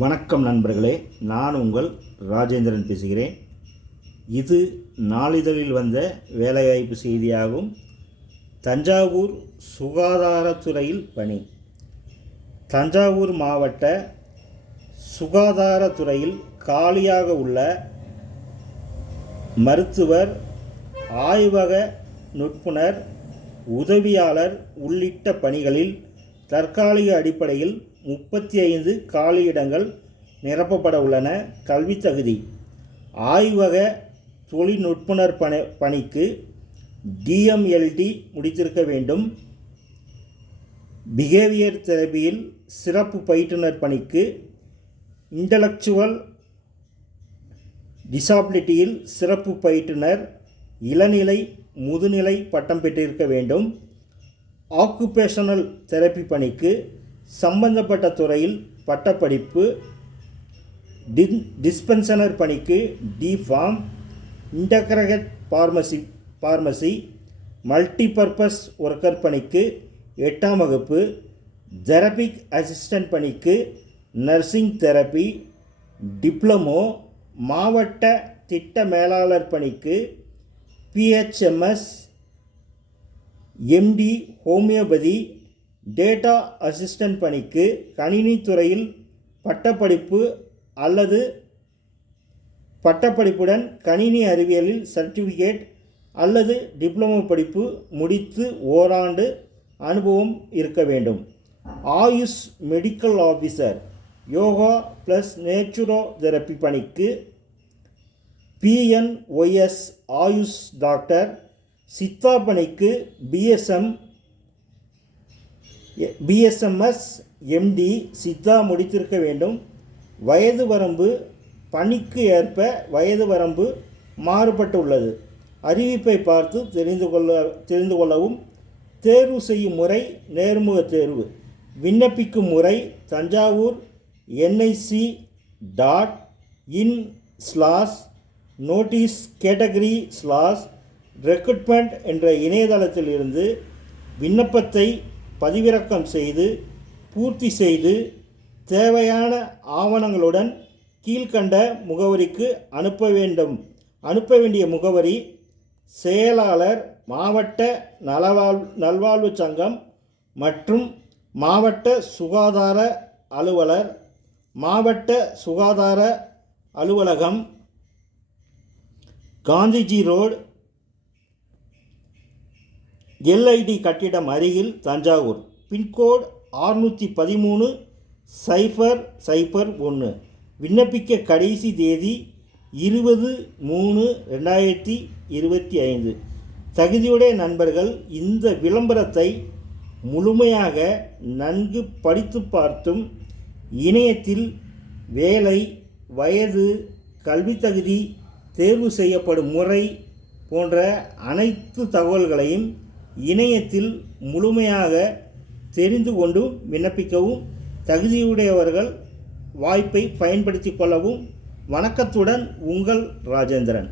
வணக்கம் நண்பர்களே, நான் உங்கள் ராஜேந்திரன் பேசுகிறேன். இது நாளிதழில் வந்த வேலைவாய்ப்பு செய்தியாகும். தஞ்சாவூர் சுகாதாரத்துறையில் பணி. தஞ்சாவூர் மாவட்ட சுகாதாரத்துறையில் காலியாக உள்ள மருத்துவர், ஆய்வக நுட்புணர், உதவியாளர் உள்ளிட்ட பணிகளில் தற்காலிக அடிப்படையில் 35 காலியிடங்கள் நிரப்பப்பட உள்ளன. கல்வி தகுதி: ஆய்வக தொழில்நுட்புணர் பணிக்கு DMLT முடித்திருக்க வேண்டும். பிஹேவியர் தெரபியில் சிறப்பு பயிற்றுனர் பணிக்கு இன்டலெக்சுவல் டிசாபிலிட்டியில் சிறப்பு பயிற்றுனர் இளநிலை முதுநிலை பட்டம் பெற்றிருக்க வேண்டும். ஆக்குபேஷனல் தெரப்பி பணிக்கு சம்பந்தப்பட்ட துறையில் பட்டப்படிப்பு. டிஸ்பென்சனர் பணிக்கு DPharm. Integrated pharmacy multipurpose worker பணிக்கு 8ஆம் வகுப்பு. தெரபிக் அசிஸ்டன்ட் பணிக்கு நர்சிங் தெரப்பி டிப்ளமோ. மாவட்ட திட்ட மேலாளர் பணிக்கு PHMS MD homeopathy. Data assistant பணிக்கு கணினி துறையில் பட்டப்படிப்பு அல்லது பட்டப்படிப்புடன் கணினி அறிவியலில் சர்டிஃபிகேட் அல்லது டிப்ளமோ படிப்பு முடித்து ஓராண்டு அனுபவம் இருக்க வேண்டும். Ayush medical officer yoga plus naturotherapy பணிக்கு PNOS ஆயுஷ் டாக்டர். சித்தா பணிக்கு BSMS MD சித்தா முடித்திருக்க வேண்டும். வயது வரம்பு: பணிக்கு ஏற்ப வயது வரம்பு மாறுபட்டு உள்ளது. அறிவிப்பை பார்த்து தெரிந்து கொள்ளவும். தேர்வு செய்யும் முறை: நேர்முக தேர்வு. விண்ணப்பிக்கும் முறை: தஞ்சாவூர் nic.in/notice category/recruitment என்ற இணையதளத்தில் இருந்து விண்ணப்பத்தை பதிவிறக்கம் செய்து பூர்த்தி செய்து தேவையான ஆவணங்களுடன் கீழ்கண்ட முகவரிக்கு அனுப்ப வேண்டிய முகவரி: செயலாளர், மாவட்ட நல்வாழ்வு சங்கம் மற்றும் மாவட்ட சுகாதார அலுவலர், மாவட்ட சுகாதார அலுவலகம், காந்திஜி ரோடு, LID கட்டிடம் அருகில், தஞ்சாவூர். பின்கோடு 613-001. விண்ணப்பிக்க கடைசி தேதி 20/3/2025. தகுதியுடைய நண்பர்கள் இந்த விளம்பரத்தை முழுமையாக நன்கு படித்து பார்த்தும் இணையத்தில் வேலை, வயது, கல்வி தகுதி, தேர்வு செய்யப்படும் முறை போன்ற அனைத்து தகவல்களையும் இணையத்தில் முழுமையாக தெரிந்து கொண்டு விண்ணப்பிக்கவும். தகுதியுடையவர்கள் வாய்ப்பை பயன்படுத்தி கொள்ளவும். வணக்கத்துடன் உங்கள் ராஜேந்திரன்.